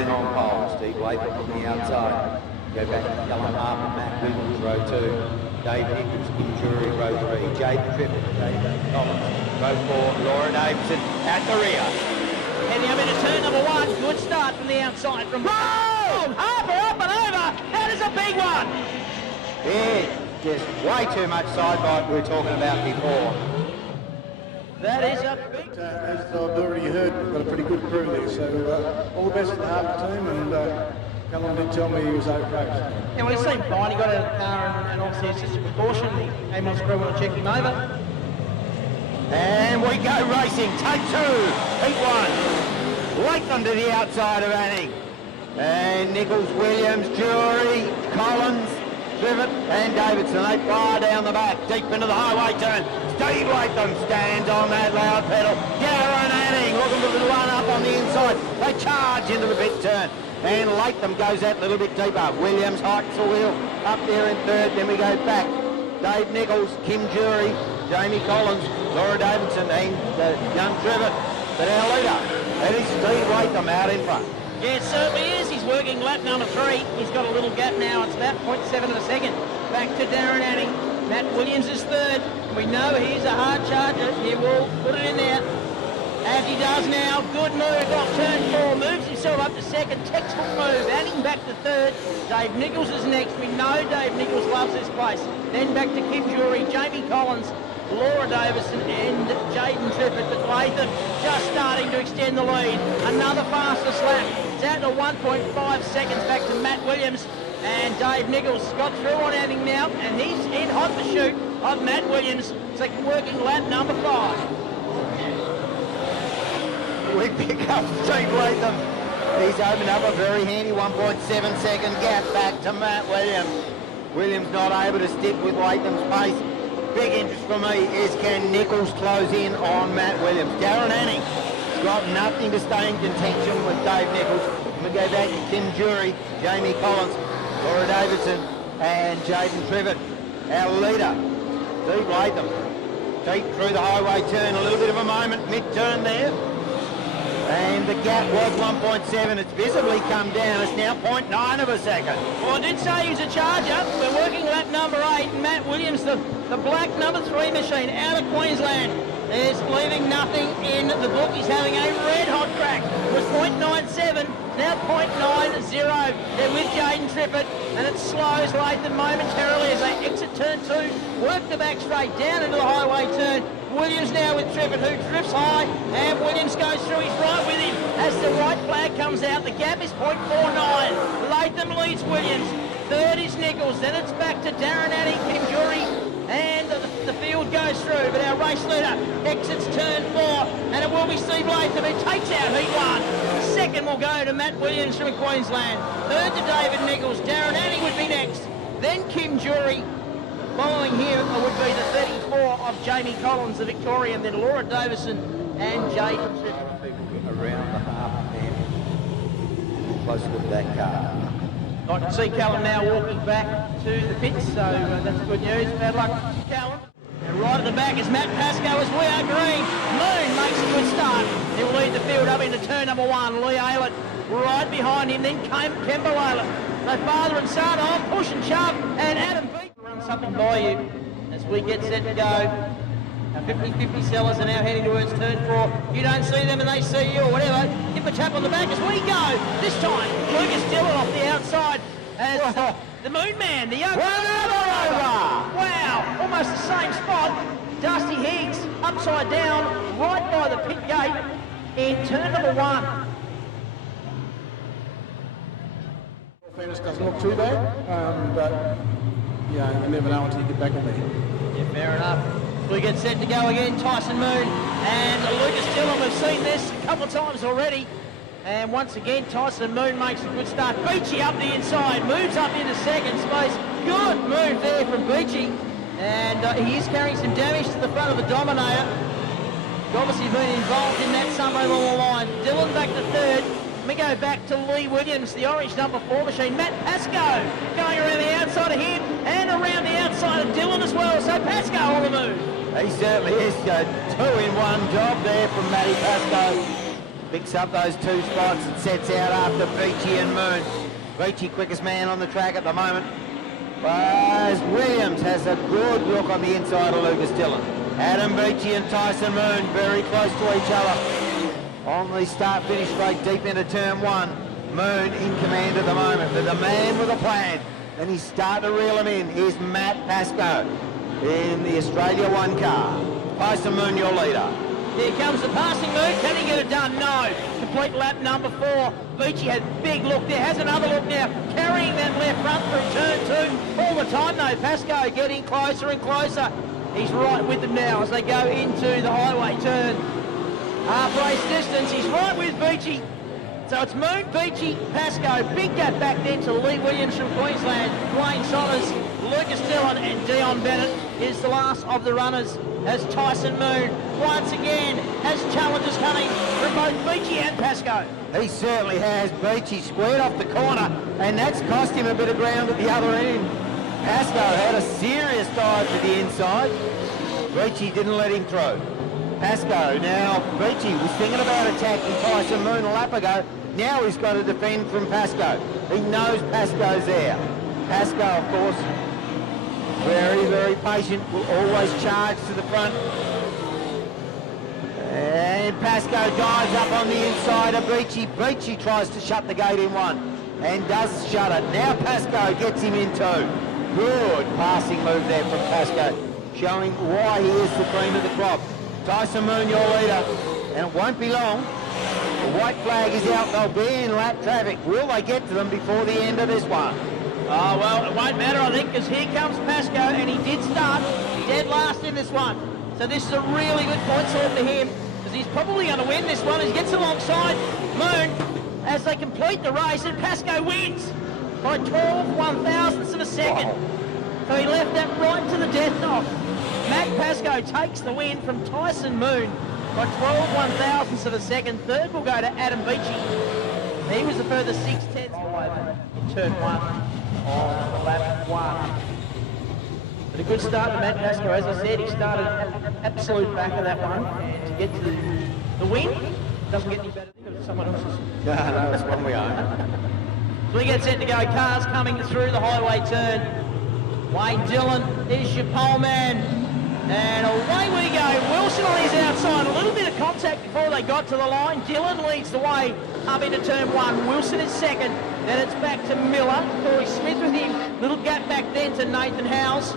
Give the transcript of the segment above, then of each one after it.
On pole, Speedway from the outside. Go back to Callum Harper, Matt Williams, row 2. Dave Nichols, Kim Jury, row 3. Jaden Trippett, Dave Collins, row 4. Laura Davidson at the rear. Heading up into turn number 1. Good start from the outside from Harper up and over. That is a big one. Yeah, just way too much side bite we were talking about before. That is a big... As I've already heard, we've got a pretty good crew there, so all the best to the Hobart team, and Callum did tell me he was okay. Yeah, well, he seemed fine. He got out of the car, and obviously it's just a precaution. He came on screw and check him over. And we go racing, take 2, heat 1. Latham to the outside of Anning. And Nichols, Williams, Jury, Collins, Trivet and Davidson. They fire down the back, deep into the highway turn. Steve Latham stands on that loud pedal. Darren Anning looking for the run up on the inside. They charge into the pit turn. And Latham goes that little bit deeper. Williams hikes the wheel up there in third. Then we go back. Dave Nichols, Kim Jury, Jamie Collins, Laura Davidson and young Trivet. But our leader, that is Steve Latham out in front. Yeah, it certainly is. He's working lap number 3. He's got a little gap now. It's about 0.7 of a second. Back to Darren Anning. Matt Williams is third. We know he's a hard charger. He will put it in there. As he does now. Good move off turn 4. Moves himself up to second. Textbook move. Anning back to third. Dave Nichols is next. We know Dave Nichols loves this place. Then back to Kim Jury, Jamie Collins, Laura Davison and Jaden Trippett, but Latham just starting to extend the lead. Another fastest lap. It's out to 1.5 seconds back to Matt Williams, and Dave Nichols got through on Anning now, and he's in hot pursuit of Matt Williams. So working lap number 5. We pick up Steve Latham. He's opened up a very handy 1.7 second gap back to Matt Williams. Williams not able to stick with Latham's pace. Big interest for me is can Nichols close in on Matt Williams. Darren Anning has got nothing to stay in contention with Dave Nichols. And we go back to Kim Jury, Jamie Collins, Laura Davidson and Jaden Trivet. Our leader, Steve Latham, deep through the highway turn, a little bit of a moment, mid-turn there. And the gap was 1.7. It's visibly come down. It's now 0.9 of a second. Well, I did say he was a charger. We're working lap number 8. Matt Williams, the black number 3 machine out of Queensland, is leaving nothing in the book. He's having a red-hot crack. It was 0.97, now 0.90. They're with Jaden Trippett, and it slows Latham momentarily as they exit turn 2, work the back straight down into the highway turn. Williams now with Trippett, who drifts high, and Williams goes through. He's right with him as the white flag comes out. The gap is 0.49. Latham leads Williams. Third is Nichols. Then it's back to Darren Anning, Kim Jury, and the field goes through. But our race leader exits turn 4, and it will be Steve Latham who takes out heat 1. Second will go to Matt Williams from Queensland. Third to David Nichols. Darren Anning would be next. Then Kim Jury. Following here would be the 34 of Jamie Collins, the Victorian, then Laura Davison and Jaden Trippett. People around the half and closer to that car. I can see Callum now walking back to the pits, so that's good news. Bad luck, Callum. And right at the back is Matt Pascoe as we are green. Moon makes a good start. He'll lead the field up into turn number 1. Lee Aylett right behind him, then Kemba Aylett. So father and son on, push and shove, and Adam Beat run something by you as we get set to go. Our 50-50 sellers are now heading towards turn 4. You don't see them and they see you or whatever. Give a tap on the back as we go. This time, Lucas Dillon off the outside as the Moon Man, the young Wow, almost the same spot. Dusty Higgs upside down right by the pit gate in turn number 1. Fairness doesn't look too bad, but yeah, you never know until you get back in there. Yeah, fair enough. We get set to go again. Tyson Moon and Lucas Dillon. We've seen this a couple of times already. And once again, Tyson Moon makes a good start. Beachy up the inside, moves up into second space. Good move there from Beachy. And he is carrying some damage to the front of the Dominator. He's obviously been involved in that somewhere along the line. Dillon back to third. We go back to Lee Williams, the orange number 4 machine. Matt Pascoe going around the outside of him and around the outside of Dylan as well. So Pascoe on the move. He certainly is. A two-in-one job there from Matty Pascoe. Picks up those 2 spots and sets out after Beachy and Moon. Beachy quickest man on the track at the moment. As Williams has a good look on the inside of Lucas Dillon. Adam Beachy and Tyson Moon very close to each other. On the start-finish straight deep into turn 1. Moon in command at the moment, but the man with a plan. And he's starting to reel him in. Here's Matt Pascoe in the Australia 1 car. Tyson Moon, your leader. Here comes the passing move. Can he get it done? No. Complete lap number 4. Beachy had a big look there. Has another look now. Carrying that left front through turn 2. All the time though, Pascoe getting closer and closer. He's right with them now as they go into the highway turn. Half-race distance, he's right with Beachy. So it's Moon, Beachy, Pascoe. Big gap back then to Lee Williams from Queensland. Wayne Sommers, Lucas Dillon and Dion Bennett is the last of the runners as Tyson Moon once again has challenges coming from both Beachy and Pascoe. He certainly has. Beachy squared off the corner and that's cost him a bit of ground at the other end. Pascoe had a serious dive to the inside. Beachy didn't let him through. Pascoe now, Beachy was thinking about attacking Tyson Moon a lap ago. Now he's got to defend from Pascoe. He knows Pascoe's there. Pascoe, of course, very, very patient, will always charge to the front. And Pascoe dives up on the inside of Beachy. Beachy tries to shut the gate in 1 and does shut it. Now Pascoe gets him in 2. Good passing move there from Pascoe, showing why he is the cream of the crop. Tyson Moon, your leader, and it won't be long. The white flag is out. They'll be in lap traffic. Will they get to them before the end of this one? Oh, well, it won't matter, I think, because here comes Pascoe, and he did start dead last in this one. So this is a really good point sort for him, because he's probably going to win this one. He gets alongside Moon as they complete the race, and Pascoe wins by 12 one-thousandths of a second. Wow. So he left that right to the death knock. Matt Pascoe takes the win from Tyson Moon by 12 one-thousandths of a second. Third will go to Adam Beachy. He was a further 6/10 away in turn 1 on lap 1. But a good start to Matt Pascoe. As I said, he started at the absolute back of that one. And to get to the win, doesn't get any better than someone else's. No, it's one we own. So we get set to go. Cars coming through the highway turn. Wayne Dillon is your pole man. And away we go. Wilson on his outside. A little bit of contact before they got to the line. Dillon leads the way up into turn 1. Wilson is second. Then it's back to Miller. Corey Smith with him. Little gap back then to Nathan Howes.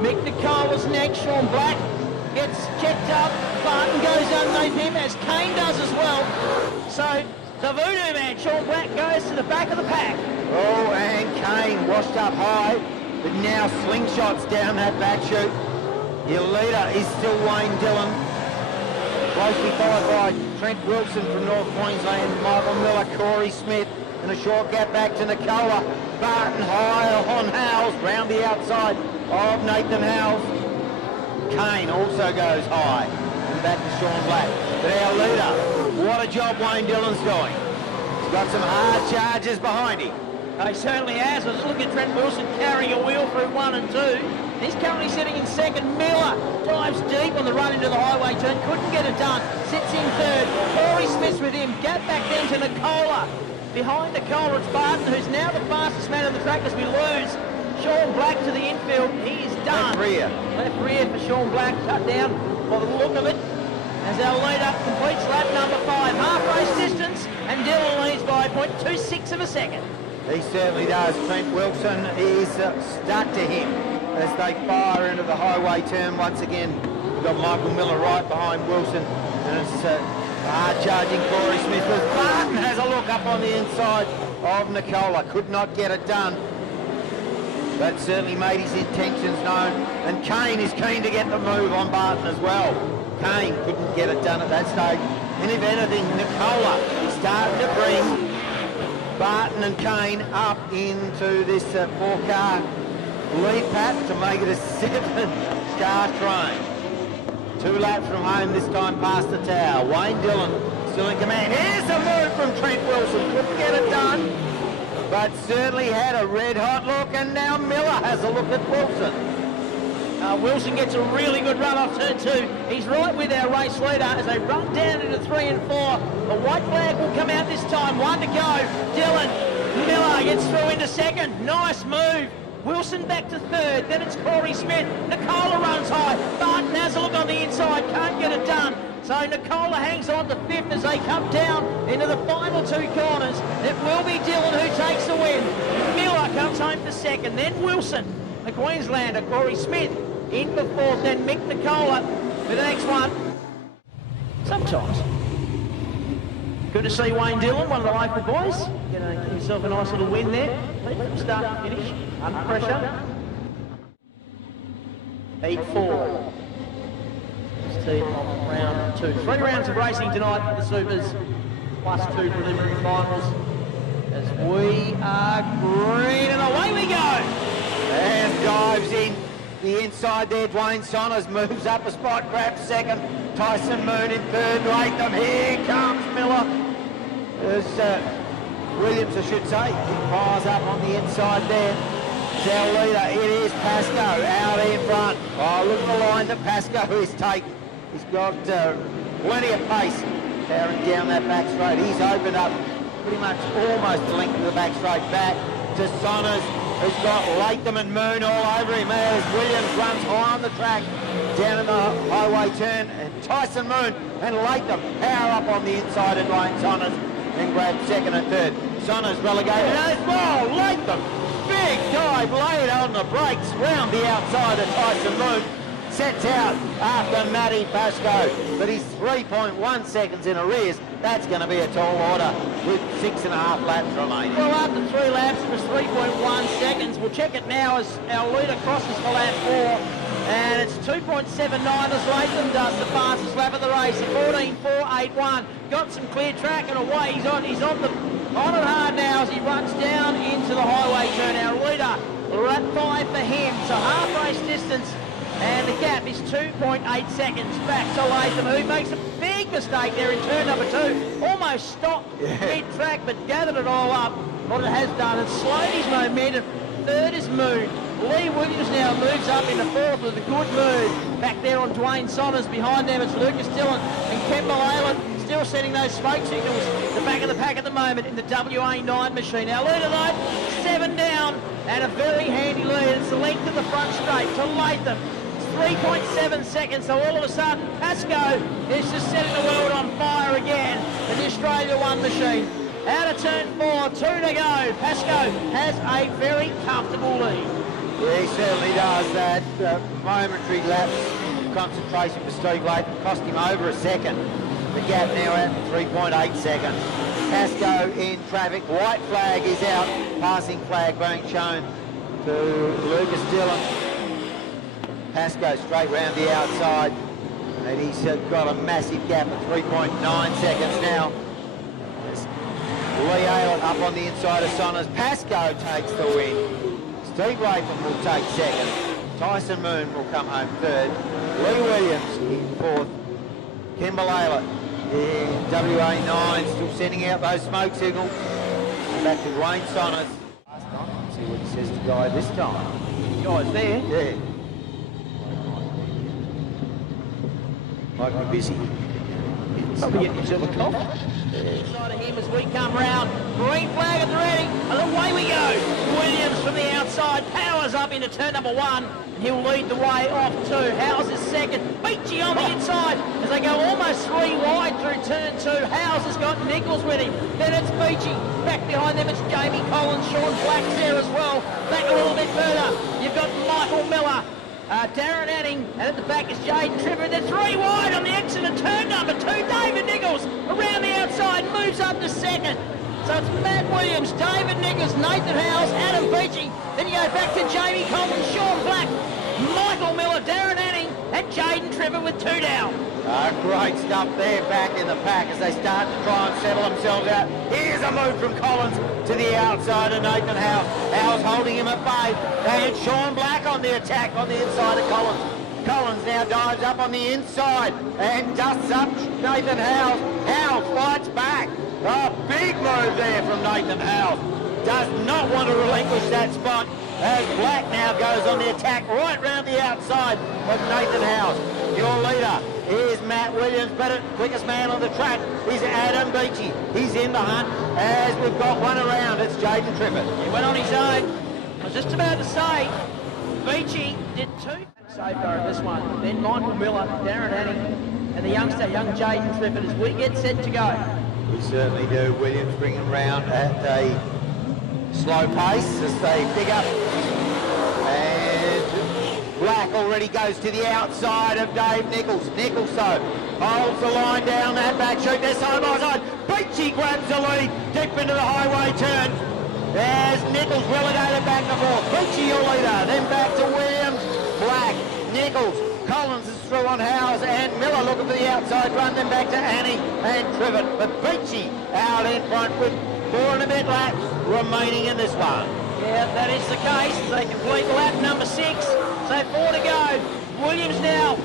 Mick Nicola's next. Sean Black gets checked up. Barton goes underneath him as Kane does as well. So the voodoo man, Sean Black, goes to the back of the pack. Oh, and Kane washed up high, but now slingshots down that back chute. Your leader is still Wayne Dillon. Closely followed by Trent Wilson from North Queensland, Michael Miller, Corey Smith, and a short gap back to Nicola. Barton high on Howes, round the outside of Nathan Howes. Kane also goes high, and back to Sean Black. But our leader, what a job Wayne Dillon's doing. He's got some hard charges behind him. He certainly has. I was looking at Trent Wilson carrying a wheel through 1 and 2. He's currently sitting in second. Miller dives deep on the run into the highway turn. Couldn't get it done. Sits in third. Corey Smith's with him. Gap back then to Nicola. Behind Nicola, it's Barton, who's now the fastest man on the track as we lose Sean Black to the infield. He is done. Left rear for Sean Black. Cut down by the look of it. As our leader completes lap number 5. Half race distance, and Dillon leads by 0.26 of a second. He certainly does. Trent Wilson is stuck to him as they fire into the highway turn once again. We've got Michael Miller right behind Wilson, and it's hard-charging Corey Smith. Barton has a look up on the inside of Nicola. Could not get it done, but certainly made his intentions known. And Kane is keen to get the move on Barton as well. Kane couldn't get it done at that stage. And if anything, Nicola is starting to bring Barton and Kane up into this 4-car lead pack to make it a 7-car train. 2 laps from home, this time past the tower. Wayne Dillon still in command. Here's a move from Trent Wilson. Couldn't get it done, but certainly had a red-hot look, and now Miller has a look at Wilson. Wilson gets a really good run off turn 2. He's right with our race leader as they run down into 3 and 4. A white flag will come out this time. 1 to go. Dylan Miller gets through into 2nd. Nice move. Wilson back to 3rd. Then it's Corey Smith. Nicola runs high. Barton has a look on the inside. Can't get it done. So Nicola hangs on to 5th as they come down into the final 2 corners. It will be Dylan who takes the win. Miller comes home for 2nd. Then Wilson, the Queenslander. Corey Smith in for 4th. Then Mick Nicola for the next one. Sometimes. Good to see Wayne Dillon, one of the local boys. Get himself a nice little win there. From start to finish, under pressure. Heat 4. This team off round 2. 3 rounds of racing tonight for the Supers, plus 2 preliminary finals. As we are green, and away we go! And dives in the inside there. Dwayne Saunders moves up a spot, grabs 2nd. Tyson Moon in 3rd. Latham, here comes Miller. There's Williams, I should say. He fires up on the inside there. It's our leader. It is Pascoe out in front. Oh, look at the line that Pascoe is taking. He's got plenty of pace powering down that back straight. He's opened up pretty much almost the length of the back straight back to Saunders, who's got Latham and Moon all over him as Williams runs high on the track down in the highway turn, and Tyson Moon and Latham power up on the inside of Dwayne Saunders and grab 2nd and 3rd. Saunders relegated as well. Latham, big dive, laid on the brakes round the outside of Tyson Moon. Sets out after Matty Pascoe, but he's 3.1 seconds in arrears. That's going to be a tall order with 6.5 laps remaining. Well, after 3 laps, it was 3.1 seconds. We'll check it now as our leader crosses for lap 4. And it's 2.79 as Latham does the fastest lap of the race. 14.481. Got some clear track and away. He's on it hard now as he runs down into the highway turn. Our leader, lap 5 for him. So half race distance. And the gap is 2.8 seconds back to Latham, who makes a big mistake there in turn number 2. Almost stopped mid-track, but gathered it all up. What it has done, it's slowed his momentum. 3rd is Moon. Lee Williams now moves up into 4th with a good move. Back there on Dwayne Saunders. Behind them it's Lucas Dillon and Kemba Leyland still setting those smoke signals. The back of the pack at the moment in the WA9 machine. Our leader though, 7 down and a very handy lead. It's the length of the front straight to Latham. 3.7 seconds, so all of a sudden Pascoe is just setting the world on fire again in the Australia 1 machine. Out of turn 4, 2 to go. Pascoe has a very comfortable lead. Yeah, he certainly does. That momentary lapse of concentration for Steve Latham cost him over a second. The gap now at 3.8 seconds. Pascoe in traffic. White flag is out. Passing flag being shown to Lucas Dillon. Pascoe straight round the outside, and he's got a massive gap of 3.9 seconds now. Lee Aylett up on the inside of Saunders. Pascoe takes the win. Steve Latham will take 2nd. Tyson Moon will come home 3rd. Lee Williams in 4th. Kimber Aylett in WA9 still sending out those smoke signals. And back to Dwayne Saunders. Last time, see what he says to Guy this time. Guy's there. Yeah. Might be busy. Probably getting himself a coffee. Inside of him as we come round. Green flag at the ready. And away we go. Williams from the outside powers up into turn number 1. And he'll lead the way off 2. Howes is 2nd. Beachy on the inside as they go almost 3 wide through turn 2. Howes has got Nichols with him. Then it's Beachy. Back behind them it's Jamie Collins. Sean Black's there as well. Back a little bit further. You've got Michael Miller. Darren Anning, and at the back is Jaden Tripper. They're 3 wide on the exit of turn number 2. David Nichols around the outside, moves up to 2nd. So it's Matt Williams, David Nichols, Nathan Howes, Adam Beachy. Then you go back to Jamie Coleman, Sean Black, Michael Miller, Darren Anning, and Jaden Tripper with 2 down. Great stuff there back in the pack as they start to try and settle themselves out. Here's a move from Collins to the outside of Nathan Howes. Howes holding him at bay. And Sean Black on the attack on the inside of Collins. Collins now dives up on the inside and dusts up Nathan Howes. Howes fights back. A big move there from Nathan Howes. Does not want to relinquish that spot as Black now goes on the attack right round the outside of Nathan Howes. Your leader is Matt Williams, but quickest man on the track is Adam Beachy. He's in the hunt as we've got one around. It's Jaden Trippett. He went on his own. I was just about to say, Beachy did two so far in this one. Then Michael Miller, Darren Anning, and the young Jaden Trippett as we get set to go. We certainly do. Williams bringing round at a slow pace as they pick up. And Black already goes to the outside of Dave Nichols. Nichols, though, holds the line down that back chute. They're side by side. Beachy grabs the lead deep into the highway turn. There's Nichols relegated back and forth. Beachy, your leader. Then back to Williams. Black, Nichols. Collins is through on Howes and Miller looking for the outside run. Then back to Annie and Trivet. But Beachy out in front with 4 and a bit laps remaining in this one. Yeah, that is the case. They complete lap number 6. So 4 to go. Williams now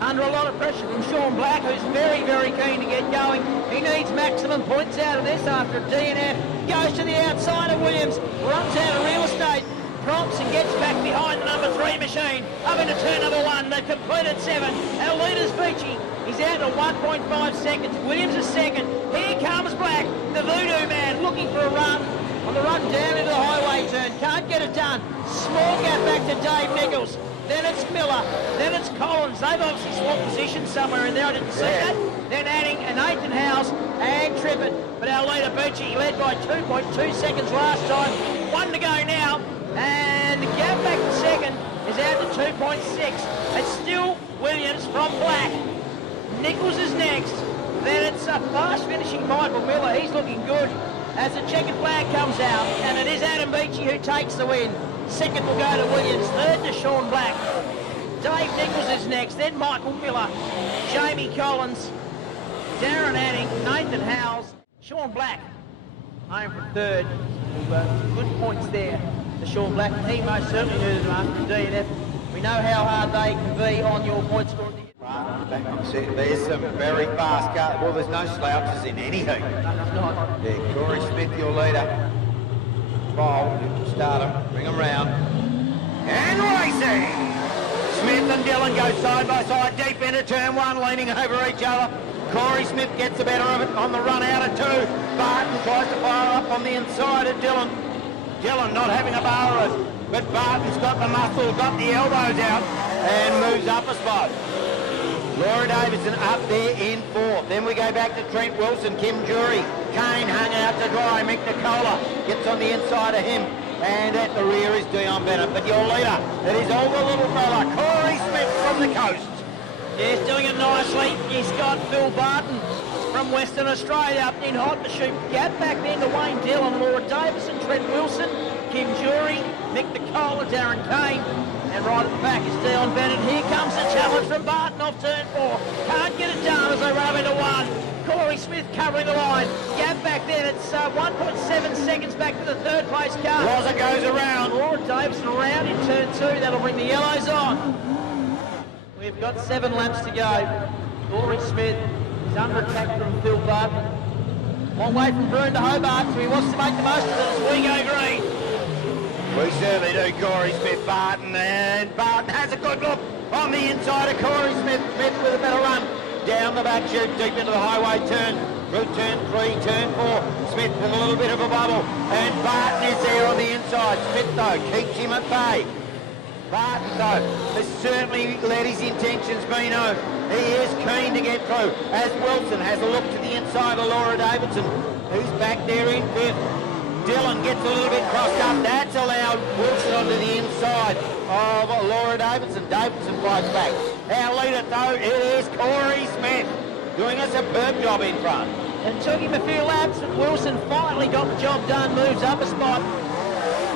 under a lot of pressure from Sean Black, who's very, very keen to get going. He needs maximum points out of this after a DNF. Goes to the outside of Williams, runs out of real estate, prompts and gets back behind the number 3 machine. Up into turn number 1. They've completed 7. Our leader's Beachy. He's out to 1.5 seconds. Williams is second. Here comes Black, the voodoo man, looking for a run. On the run down into the highway turn. Can't get it done. Small gap back to Dave Nichols. Then it's Miller. Then it's Collins. They've obviously swapped positions somewhere in there. I didn't see that. Then Anning and Nathan Howes and Trippett. But our leader, Beachy, led by 2.2 seconds last time. 1 to go now. And the gap back to second is out to 2.6. It's still Williams from Black. Nichols is next. Then it's a fast finishing Michael Miller. He's looking good as the checkered flag comes out. And it is Adam Beachy who takes the win. Second will go to Williams. Third to Sean Black. Dave Nichols is next. Then Michael Miller. Jamie Collins. Darren Anning. Nathan Howes. Sean Black. Home from third. Good points there for Sean Black. He most certainly needed them after the DNF. We know how hard they can be on your point score. Back on second. There's some very fast cars. Well, there's no slouches in anything. No, it's not. Yeah, Corey Smith, your leader. Bowl, start him, bring him round. And racing! Smith and Dillon go side by side, deep into turn 1, leaning over each other. Corey Smith gets the better of it on the run out of 2. Barton tries to fire up on the inside of Dillon. Dillon not having a bar of it, but Barton's got the muscle, got the elbows out, and moves up a spot. Laura Davidson up there in 4th. Then we go back to Trent Wilson, Kim Jury. Kane hung out to dry. Mick Nicola gets on the inside of him. And at the rear is Dion Bennett. But your leader, it is all the little fella, Corey Smith from the coast. Yeah, he's doing it nicely. He's got Phil Barton from Western Australia up in hot pursuit. Gap back then to Wayne Dillon, Laura Davison, Trent Wilson, Kim Jury, Mick Nicola, Darren Kane. And right at the back is Dion Bennett. Here comes the challenge from Barton off turn 4. Can't get it done as they run up into 1. Corey Smith covering the line. Gap back then. It's 1.7 seconds back to the third place car. Loza goes around. Laura Davison around in turn 2. That'll bring the yellows on. We've got 7 laps to go. Corey Smith is under attack from Phil Barton. Long way from Broome to Hobart, so he wants to make the most of it as we go green. We certainly do. Corey Smith, Barton, and Barton has a good look on the inside of Corey Smith. Smith with a better run down the back chute, deep into the highway turn. Through turn 3, turn 4. Smith with a little bit of a bubble, and Barton is there on the inside. Smith, though, keeps him at bay. Barton, though, has certainly let his intentions be known. He is keen to get through, as Wilson has a look to the inside of Laura Davidson, who's back there in 5th. Dillon gets a little bit crossed up. That's allowed Wilson onto the inside of Laura Davidson. Davidson fights back. Our leader, though, it is Corey Smith, doing a superb job in front. It took him a few laps, but Wilson finally got the job done, moves up a spot.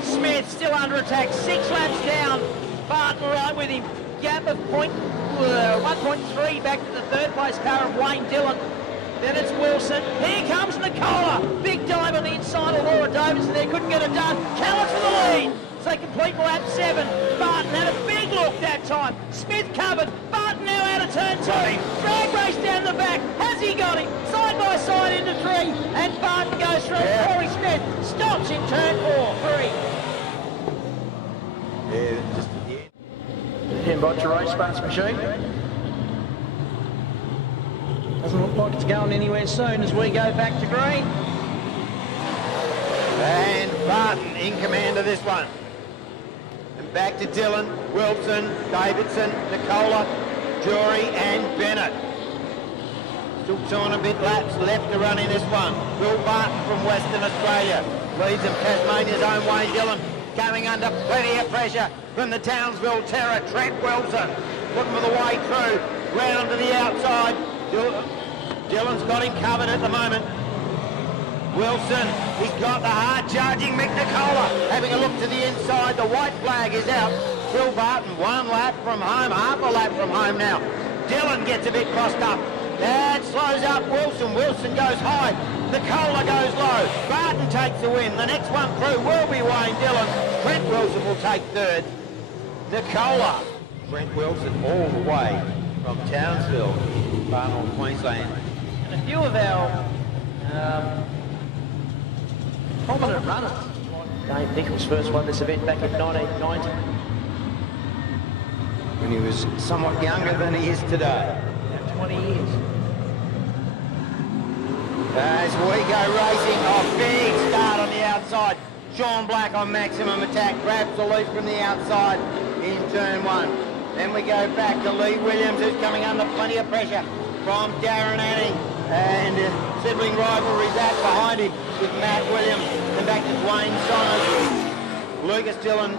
Smith still under attack, 6 laps down. Barton right with him. Gap of 1.3 back to the third place car of Wayne Dillon. Then it's Wilson. Here comes Nicola. Big dive on the inside of Laura Davison there. Couldn't get it done. Challenge for the lead. as they complete lap 7. Barton had a big look that time. Smith covered. Barton now out of turn 2. Drag race down the back. Has he got him? Side by side into 3. And Barton goes through. Yeah. Corey Smith stops in turn 4. 3. Yeah, just at the end. Ken Botcher race parts machine. Doesn't look like it's going anywhere soon as we go back to green. And Barton in command of this one. And back to Dillon, Wilson, Davidson, Nicola, Jury and Bennett. Still 2 and a bit laps left to run in this one. Will Barton from Western Australia leads him. Tasmania's own Wayne Dillon coming under plenty of pressure from the Townsville Terror. Trent Wilson looking for the way through. Round to the outside. Dillon's got him covered at the moment. Wilson, he's got the hard-charging Mick Nicola. Having a look to the inside, the white flag is out. Will Barton 1 lap from home, half a lap from home now. Dillon gets a bit crossed up. That slows up Wilson. Wilson goes high. Nicola goes low. Barton takes the win. The next one through will be Wayne Dillon. Trent Wilson will take 3rd. Nicola. Trent Wilson all the way from Townsville, far north Queensland. And a few of our prominent runners. Dave Nichols first won this event back in 1990. When he was somewhat younger than he is today. About 20 years. As we go racing, a big start on the outside. Sean Black on maximum attack, grabs the lead from the outside in turn 1. Then we go back to Lee Williams, who's coming under plenty of pressure from Darren Anning. And sibling rivalry that behind him with Matt Williams. Then back to Dwayne Sonners, Lucas Dillon,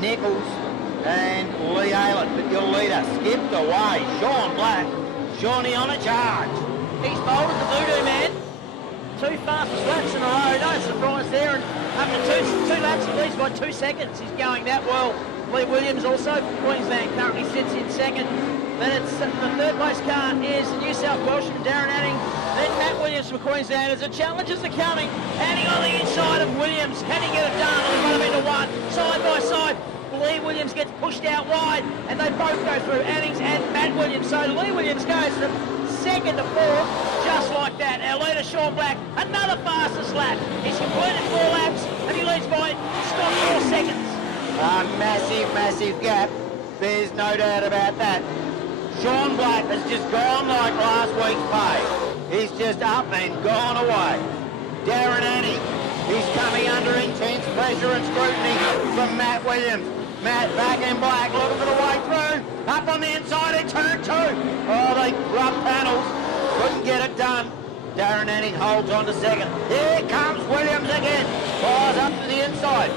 Nichols, and Lee Aylett. But your leader skipped away. Sean Black. Shawnee on a charge. He's bolted the voodoo man. 2 fastest laps in a row. No surprise there. And after two laps, he leads by 2 seconds. He's going that well. Lee Williams also from Queensland currently sits in 2nd. Then it's the 3rd place car is the New South Welshman Darren Anning. Then Matt Williams from Queensland as the challenges are coming. Anning on the inside of Williams. Can he get it done? They've got him into 1. Side by side. Lee Williams gets pushed out wide and they both go through, Annings and Matt Williams. So Lee Williams goes from 2nd to 4th, just like that. Our leader Sean Black, another fastest lap. He's completed 4 laps and he leads by 4 seconds. A massive gap. There's no doubt about that. Sean Black has just gone like last week's pay. He's just up and gone away. Darren Anning, he's coming under intense pressure and scrutiny from Matt Williams. Matt back in black, looking for the way through. Up on the inside in turn 2. Oh, they rough panels. Couldn't get it done. Darren Anning holds on to 2nd. Here comes Williams again. Fires up to the inside.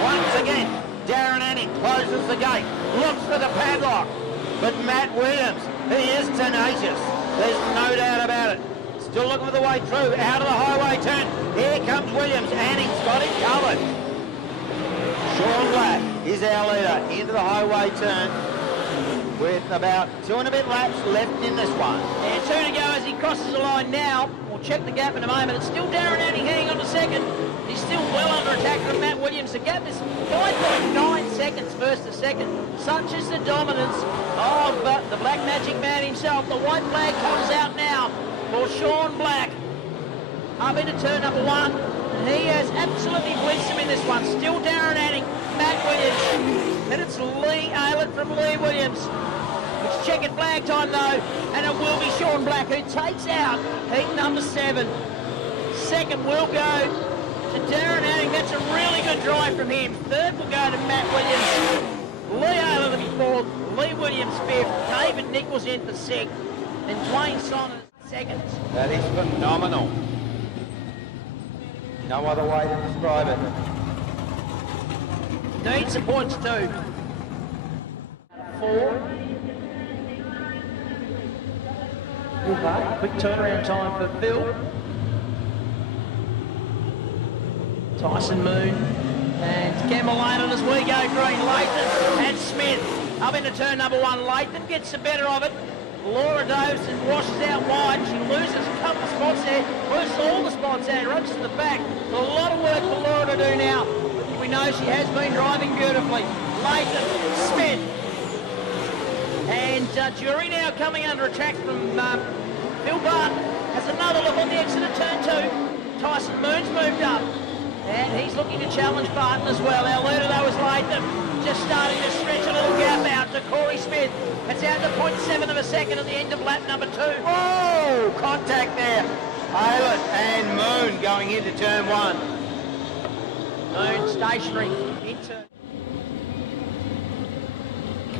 Once again, Darren Anning closes the gate. Looks for the padlock. But Matt Williams, he is tenacious. There's no doubt about it. Still looking for the way through. Out of the highway turn. Here comes Williams. Anning's got him covered. Sean Black is our leader into the highway turn with about 2 and a bit laps left in this one. Yeah, 2 to go as he crosses the line now. We'll check the gap in a moment. It's still Darren Anning hanging on to 2nd. He's still well under attack from Matt Williams. The gap is 5.9 seconds first to 2nd. Such is the dominance of the Black Magic Man himself. The white flag comes out now for Sean Black. Up into turn number 1. He has absolutely blitzed him in this one. Still Darren Anning, Matt Williams. Then it's Lee Aylett from Lee Williams. It's checkered flag time though, and it will be Sean Black who takes out heat number 7. 2nd will go to Darren Anning. That's a really good drive from him. 3rd will go to Matt Williams. Lee Aylett will be 4th. Lee Williams 5th. David Nichols in for 6th. And Dwayne Sonners 2nd. That is phenomenal. No other way to describe it. Needs some points too. 4. Quick turnaround time for Phil. Tyson Moon and Campbell Layton as we go green. Layton and Smith up into turn number 1. Layton gets the better of it. Laura Davison washes out wide. She loses a couple of spots there. Loses all the spots there. Runs to the back. So a lot of work for Laura to do now. We though. She has been driving beautifully. Layton, Smith, and Jury now coming under attack from Phil Barton. Has another look on the exit of turn 2. Tyson Moon's moved up, and he's looking to challenge Barton as well. Our leader though is Layton, just starting to stretch a little gap out to Corey Smith. It's out to 0.7 of a second at the end of lap number 2. Oh, contact there. Aylett and Moon going into turn 1. Moon stationary into.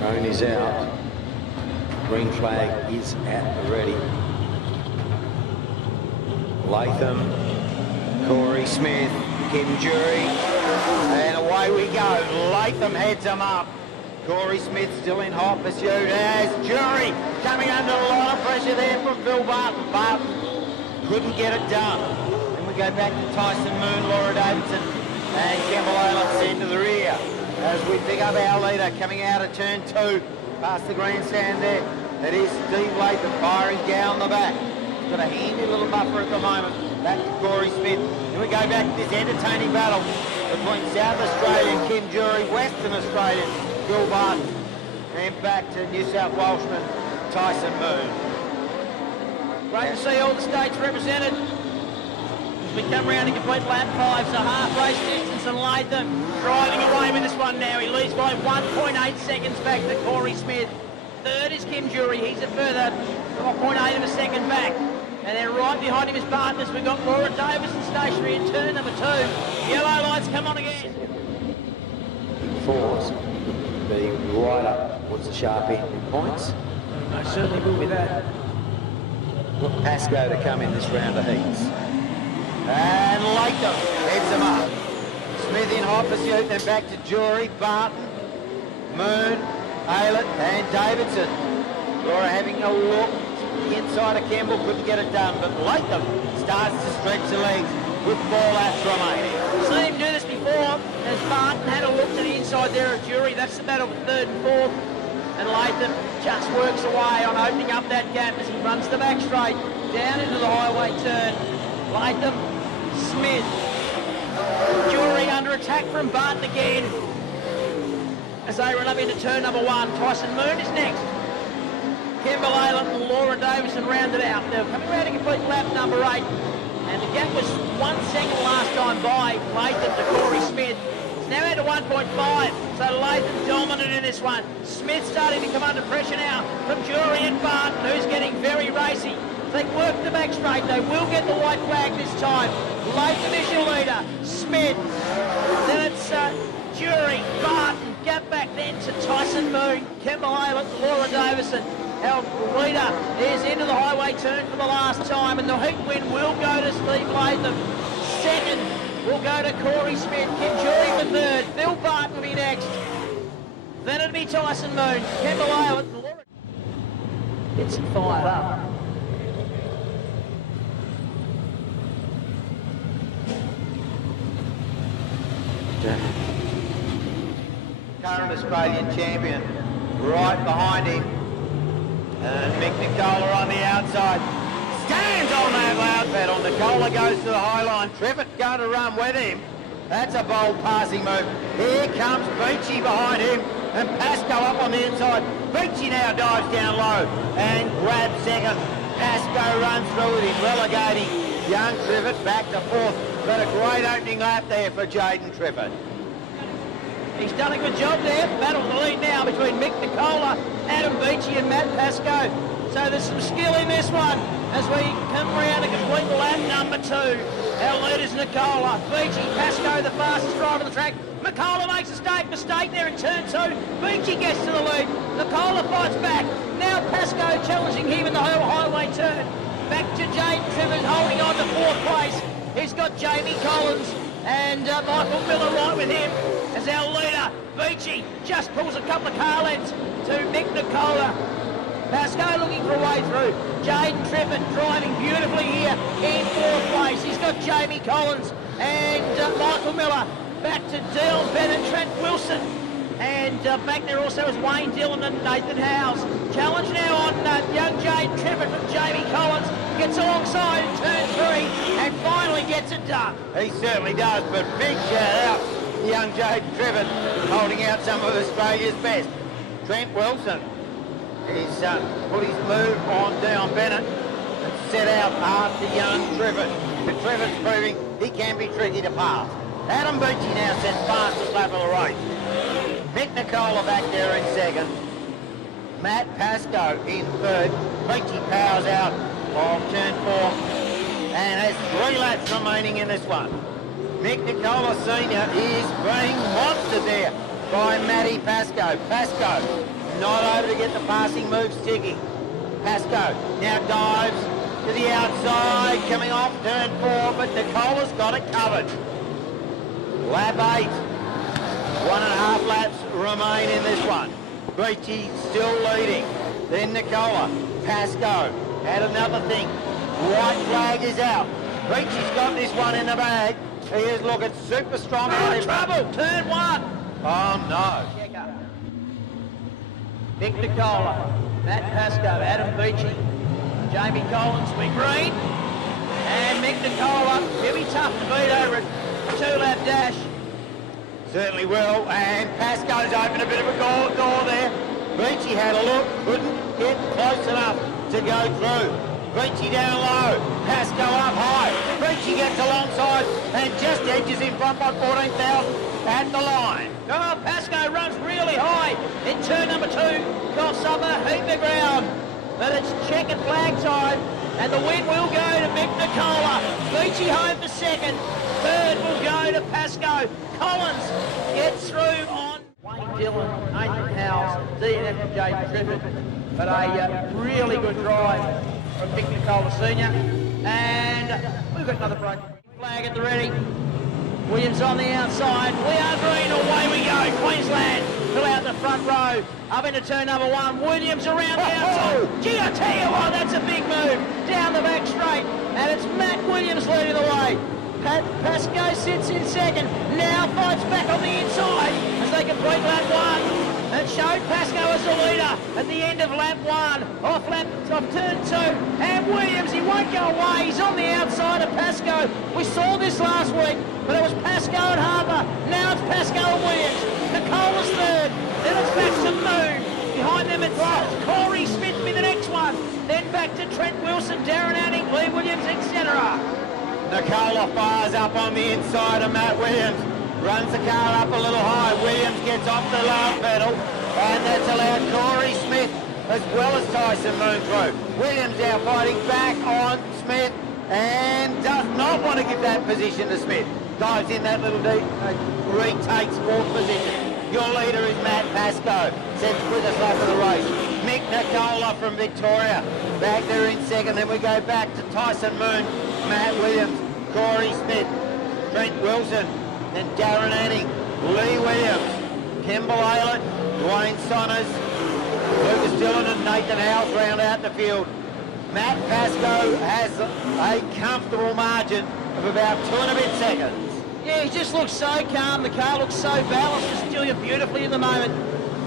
Cone is out. Green flag is at the ready. Latham, Corey Smith, Kim Jury, and away we go. Latham heads them up. Corey Smith still in hot pursuit as Jury coming under a lot of pressure there from Phil Barton. Barton couldn't get it done. Then we go back to Tyson Moon, Laura Davidson, and Campbell Aylett sent to the rear as we pick up our leader coming out of turn 2 past the grandstand there. It is Steve Latham firing down the back. He's got a handy little buffer at the moment. Back to Corey Smith. Then we go back to this entertaining battle between South Australian Kim Jury, Western Australian Phil Barton, and back to New South Welshman Tyson Moon. Great to see all the states represented. As we come round to complete lap 5, so half race distance, and Latham driving away with this one now. He leads by 1.8 seconds back to Corey Smith. Third is Kim Jury. He's a further 0.8 of a second back. And then right behind him is Barton as we've got Laura Davison stationary in turn number 2. Yellow lights come on again. Fours be right up towards the sharp end in points. I certainly will be that. Look, Pascoe to come in this round of heats. And Latham heads them up. Smith in hot pursuit, then back to Jury, Barton, Moon, Aylett and Davidson. Laura having a look inside of Campbell, couldn't get it done, but Latham starts to stretch the legs with 4 laps remaining. Seen him do this before, as Barton had a look to the inside there of Jury. That's the battle for 3rd and 4th. And Latham just works away on opening up that gap as he runs the back straight down into the highway turn. Latham, Smith, Jury under attack from Barton again as they run up into turn number 1. Tyson Moon is next. Campbell Aylett and Laura Davison rounded out. They're coming around to complete lap number 8. And the gap was 1 second last time by Latham to Corey Smith. It's now out to 1.5. So Latham dominant in this one. Smith starting to come under pressure now from Jury and Barton, who's getting very racy. They work the back straight. They will get the white flag this time. Latham is your leader. Smith. Then it's Jury, Barton. Gap back then to Tyson Moon, Campbell Aylett, Laura Davison. Our leader is into the highway turn for the last time, and the heat win will go to Steve Latham. Second will go to Corey Smith. Kim Jury for 3rd. Phil Barton will be next. Then it'll be Tyson Moon, Campbell Aylett, and Laura. Gets him fired up. Current Australian champion right behind him. And Mick Nicola on the outside. Stands on that loud pedal. Nicola goes to the high line. Trevor going to run with him. That's a bold passing move. Here comes Beachy behind him. And Pascoe up on the inside. Beachy now dives down low and grabs second. Pascoe runs through with him, relegating young Triffett back to 4th. But a great opening lap there for Jaden Triffett. He's done a good job there. Battle for the lead now between Mick Nicola, Adam Beachy and Matt Pascoe. So there's some skill in this one as we come around to complete lap number 2. Our leaders Nicola, Beachy, Pascoe the fastest driver on the track. Nicola makes a mistake there in turn 2. Beachy gets to the lead. Nicola fights back. Now Pascoe challenging him in the highway turn. Back to Jaden Triffett holding on to 4th place. He's got Jamie Collins and Michael Miller right with him as our leader. Beachy just pulls a couple of car lengths to Mick Nicola. Pascoe looking for a way through. Jaden Triffett driving beautifully here in 4th place. He's got Jamie Collins and Michael Miller. Back to Dion Bennett, Trent Wilson. And back there also is Wayne Dillon and Nathan Howes. Challenge now on young Jaden Triffett from Jamie Collins. Gets alongside in turn 3 and finally gets it done. He certainly does, but big shout out young Jade Trevor holding out some of Australia's best. Trent Wilson is put his move on down Bennett and set out after young Trevor. But Trevor's proving he can be tricky to pass. Adam Beachy now sets fastest lap of the race. Mick Nicola back there in second. Matt Pascoe in third. Beachy powers out of turn 4 and has 3 laps remaining in this one. Mick Nicola Sr. is being monstered there by Matty Pascoe. Pascoe not over to get the passing moves ticking. Pascoe now dives to the outside, coming off turn 4, but Nicola's got it covered. Lap 8. 1.5 laps remain in this one. Beachy still leading. Then Nicola. Pascoe had another thing. White flag is out. Beachy's got this one in the bag. He is looking super strong. Oh, trouble! Turn 1! Oh, no. Mick Nicola, Matt Pascoe, Adam Beachy, Jamie Collins, McGreen, and Mick Nicola. He'll be tough to beat over a 2-lap dash. Certainly will, and Pascoe's opened a bit of a door there. Beachy had a look, couldn't get close enough to go through. Beachy down low, Pascoe up high. Beachy gets alongside and just edges in front by 14,000 at the line. Oh, Pascoe runs really high in turn number 2. Coughs up a heap of ground, but it's checkered flag time, and the win will go to Mick Nicola. Beachy home for second. Third will go to Pascoe. Collins gets through on Wayne Dillon, Nathan Howes, DNF and Jade Triffett. But a really good drive from Mick Nicola Sr. And we've got another break. Flag at the ready. Williams on the outside. We are green. Away we go. Queensland fill out the front row. Up into turn number 1. Williams around the outside. Gee, I tell you what, that's a big move. Down the back straight. And it's Matt Williams leading the way. Pascoe sits in second. Now fights back on the inside as they complete lap 1. It showed Pascoe as the leader at the end of lap 1. Off turn 2. And Williams, he won't go away. He's on the outside of Pascoe. We saw this last week, but it was Pascoe and Harper. Now it's Pascoe and Williams. Nicola's third. Then it's back to Moon. Behind them it's Corey Smith be the next one. Then back to Trent Wilson, Darren Anning, Lee Williams, etc. Nicola fires up on the inside of Matt Williams. Runs the car up a little high. Williams gets off the last pedal, and that's allowed Corey Smith as well as Tyson Moon through. Williams now fighting back on Smith and does not want to give that position to Smith. Dives in that little deep, retakes 4th position. Your leader is Matt Pascoe. Sets quickest lap of the race. Mick Nicola from Victoria back there in second. Then we go back to Tyson Moon, Matt Williams, Corey Smith, Trent Wilson, then Darren Anning, Lee Williams, Kimball Aylett, Dwayne Sonners, Lucas Dillon and Nathan Howes round out the field. Matt Pascoe has a comfortable margin of about 2 and a bit seconds. Yeah, he just looks so calm. The car looks so balanced. It's doing beautifully at the moment.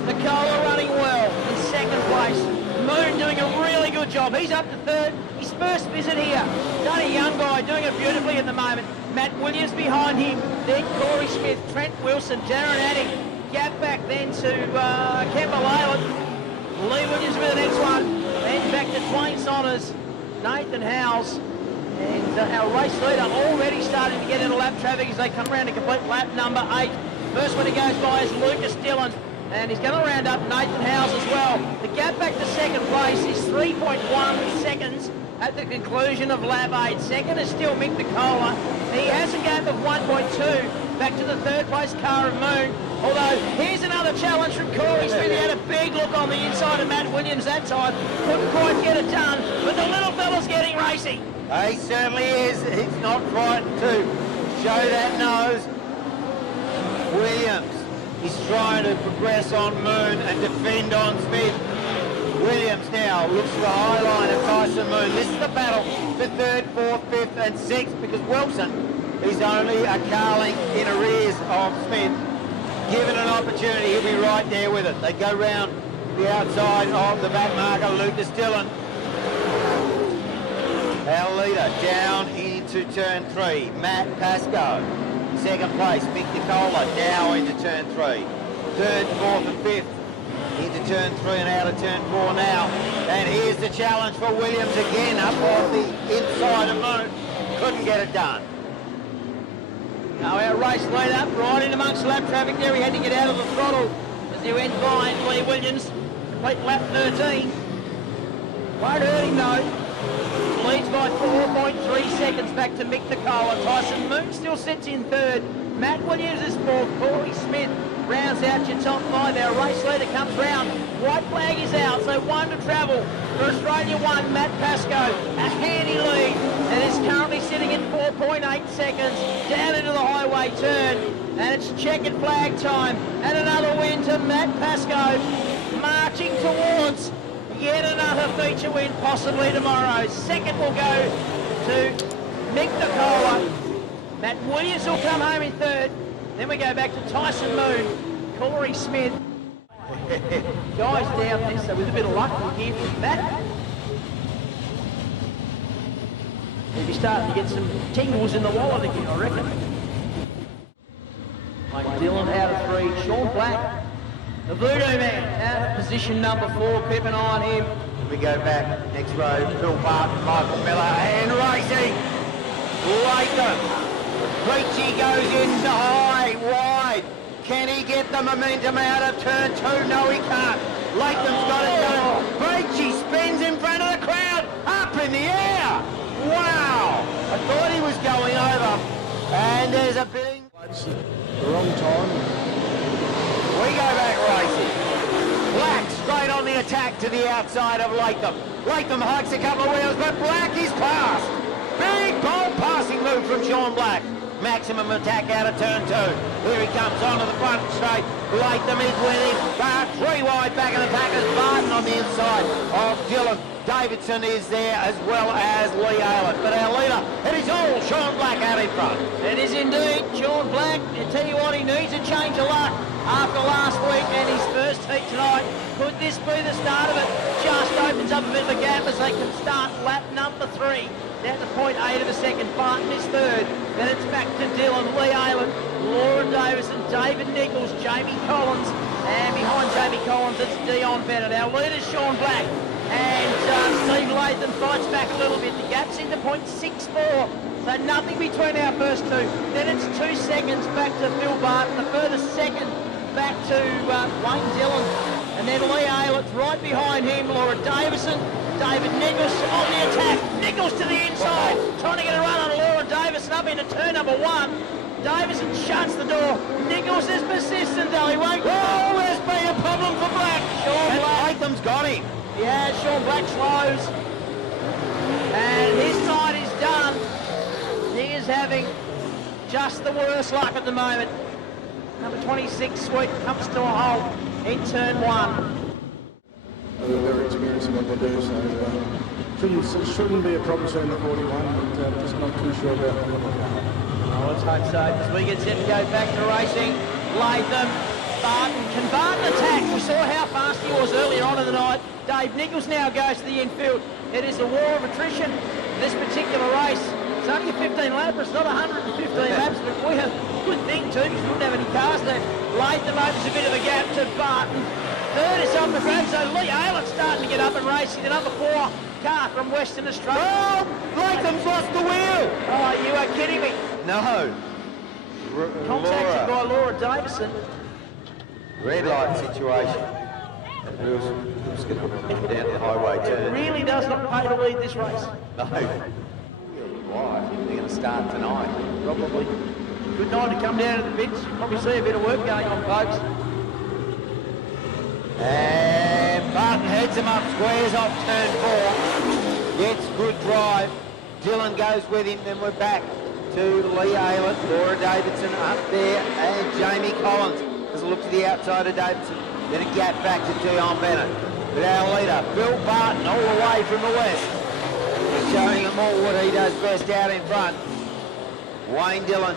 Nicola running well in second place. Moon doing a really good job. He's up to third. His first visit here. Done a young guy doing it beautifully at the moment. Matt Williams behind him. Then Corey Smith, Trent Wilson, Darren Anning. Gap back then to Kemba Laylett. Lee Williams with the next one. Then back to Dwayne Sonners, Nathan Howes. And our race leader already starting to get into lap traffic as they come around to complete lap number 8. First one he goes by is Lucas Dillon. And he's going to round up Nathan Howes as well. The gap back to second place is 3.1 seconds at the conclusion of lap 8. Second is still Mick Nicola. He has a gap of 1.2 back to the third place car of Moon. Although, here's another challenge from Corey Smith. He had a big look on the inside of Matt Williams that time. Couldn't quite get it done, but the little fella's getting racy. He certainly is. He's not frightened to show that nose. Williams is trying to progress on Moon and defend on Smith. Williams now looks for the high line of Tyson Moon. This is the battle for 3rd, 4th, 5th and 6th because Wilson is only a car length in arrears of Smith. Given an opportunity, he'll be right there with it. They go round the outside of the back marker, Lucas Dillon. Our leader down into turn 3, Matt Pascoe. second place. Mick Nicola now into turn 3. Third, fourth and fifth into turn 3 and out of turn 4 now. And here's the challenge for Williams again up on the inside of Moon. Couldn't get it done. Now our race lead up right in amongst lap traffic there. He had to get out of the throttle as he went by Lee Williams. Complete lap 13. Won't hurt him though. Leads by 4.3 seconds back to Mick Nicola. Tyson Moon still sits in third. Matt Williams is fourth. Corey Smith rounds out your top 5. Our race leader comes round. White flag is out, so 1 to travel. For Australia 1, Matt Pascoe, a handy lead, and is currently sitting at 4.8 seconds down into the highway turn. And it's checkered flag time. And another win to Matt Pascoe, marching towards yet another feature win, possibly tomorrow. Second will go to Mick Nicola. Matt Williams will come home in third. Then we go back to Tyson Moon, Corey Smith. Guys down there, so with a bit of luck we'll hear from Matt. He'll be starting to get some tingles in the wallet again, I reckon. Like Dylan out of 3, Sean Black, the Voodoo Man, out of position number 4, keep an eye on him. We go back, next row, Phil Barton, Michael Miller, and racing. Latham. Peachy goes into high, wide. Can he get the momentum out of turn 2? No, he can't. Latham's got it done. Peachy spins in front of the crowd, up in the air. Wow. I thought he was going over. And there's a big... The wrong time. We go back racing. Black straight on the attack to the outside of Latham. Latham hikes a couple of wheels, but Black is past. Big bold passing move from Sean Black. Maximum attack out of turn 2. Here he comes onto the front straight. Latham is winning. 3 wide back in the pack as Barton on the inside of Dylan. Davidson is there as well as Lee Aylett. But our leader, it is all Sean Black out in front. It is indeed Sean Black. I tell you what, he needs a change of luck after last week and his first heat tonight. Could this be the start of it? Just opens up a bit of a gap as they can start lap number 3. Down to 0.8 of a second. Barton is third. Then it's back to Dylan, Lee Aylett, Lauren Davison, David Nichols, Jamie Collins, and behind Jamie Collins it's Dion Bennett. Our leader's Sean Black, and Steve Latham fights back a little bit. The gap's into 0.64, so nothing between our first two. Then it's 2 seconds back to Phil Barton, the further second back to Wayne Dillon, and then Lee Aylett's right behind him, Laura Davison, David Nichols on the attack. Nichols to the inside, trying to get a run on Laura Davison up into turn number 1. Davison shuts the door. Nichols is persistent though, he won't. Oh, there's been a problem for Black. Sean Black. Latham's got him. Yeah, Sean Black slows. And his night is done. He is having just the worst luck at the moment. Number 26, Sweet, comes to a halt in turn 1. They're very experienced in what they do, so shouldn't be a problem setting the 41, but just not too sure about them. Oh, let's hope so, as we get set to go back to racing. Latham, Barton, can Barton attack? We saw how fast he was earlier on in the night. Dave Nichols now goes to the infield. It is a war of attrition, this particular race. It's only a 15 lapper, it's not 115 laps, but we have a good thing too, because we wouldn't have any cars left. Latham opens a bit of a gap to Barton. Third is on the grab, so Lee Aylett's starting to get up and racing. The number 4 car from Western Australia. Oh, Latham's lost the wheel. Oh, you are kidding me. No. Contacted by Laura Davison. Red light situation. Who's going to come down the highway It turn? really does not pay to lead this race. No. Why? They're going to start tonight. Probably. Good night to come down to the pits. Probably see a bit of work going on, folks. And Barton heads him up, squares off turn 4. Gets good drive. Dylan goes with him, then we're back to Lee Aylett, Laura Davidson up there, and Jamie Collins. There's a look to the outside of Davidson. Then a gap back to Dion Bennett. But our leader, Bill Barton, all the way from the west, showing them all what he does best out in front. Wayne Dillon.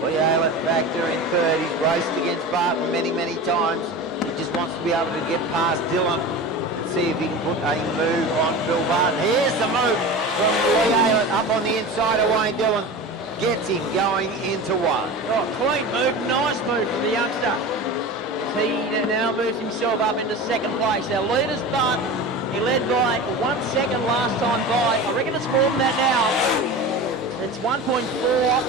Lee Aylett back there in third. He's raced against Barton many, many times. He just wants to be able to get past Dillon and see if he can put a move on Phil Barton. Here's the move from Lee Aylett up on the inside of Wayne Dillon. gets him going into one. Oh, clean move, nice move from the youngster. He now moves himself up into second place. Our leader's done. He led by 1 second last time by. I reckon it's more than that now. It's 1.4,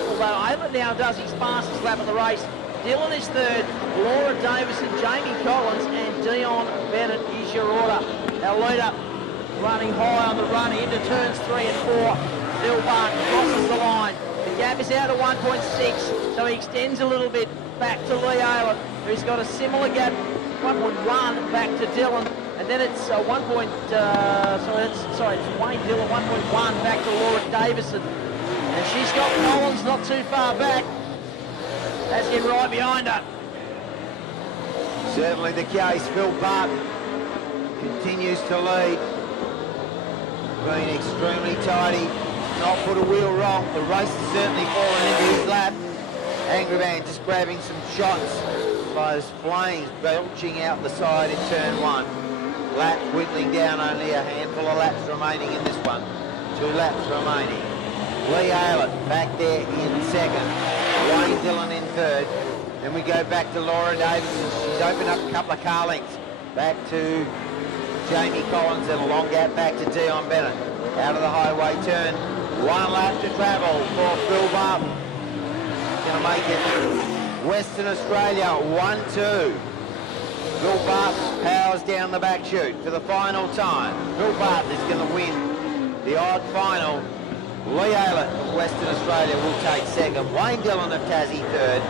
although Ayla now does his fastest lap of the race. Dylan is third, Laura Davison, Jamie Collins, and Dion Bennett is your order. Our leader running high on the run into turns 3 and 4. Phil Barton crosses the line. The gap is out of 1.6, so he extends a little bit back to Lee Ayla, who's got a similar gap, 1.1 back to Dylan, and then it's it's Wayne Dillon, 1.1 back to Laura Davison, and she's got Collins not too far back. That's him right behind her. Certainly the case. Phil Barton continues to lead. Been extremely tidy. Not put a wheel wrong. The race has certainly fallen into his lap. Angry just grabbing some shots. Those flames belching out the side in turn 1. Lap whittling down, only a handful of laps remaining in this one. 2 laps remaining. Lee Aylett back there in second. Wayne Dillon in third. Then we go back to Laura Davison. She's opened up a couple of car lengths. Back to Jamie Collins and a long gap back to Dion Bennett. Out of the highway turn. 1 lap to travel for Phil Barton. Going to make it Western Australia 1-2. Phil Barton powers down the back chute for the final time. Phil Barton is going to win the odd final. Lee Aylett of Western Australia will take second. Wayne Dillon of Tassie third.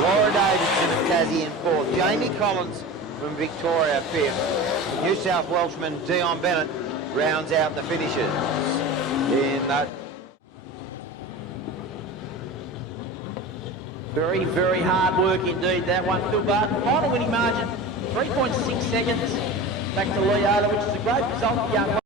Laura Davidson of Tassie in fourth. Jamie Collins from Victoria fifth. New South Welshman Dion Bennett rounds out the finishes. In that Very, very hard work indeed, that one. Phil Barton, final winning margin, 3.6 seconds back to Lee Ayla, which is a great result. Young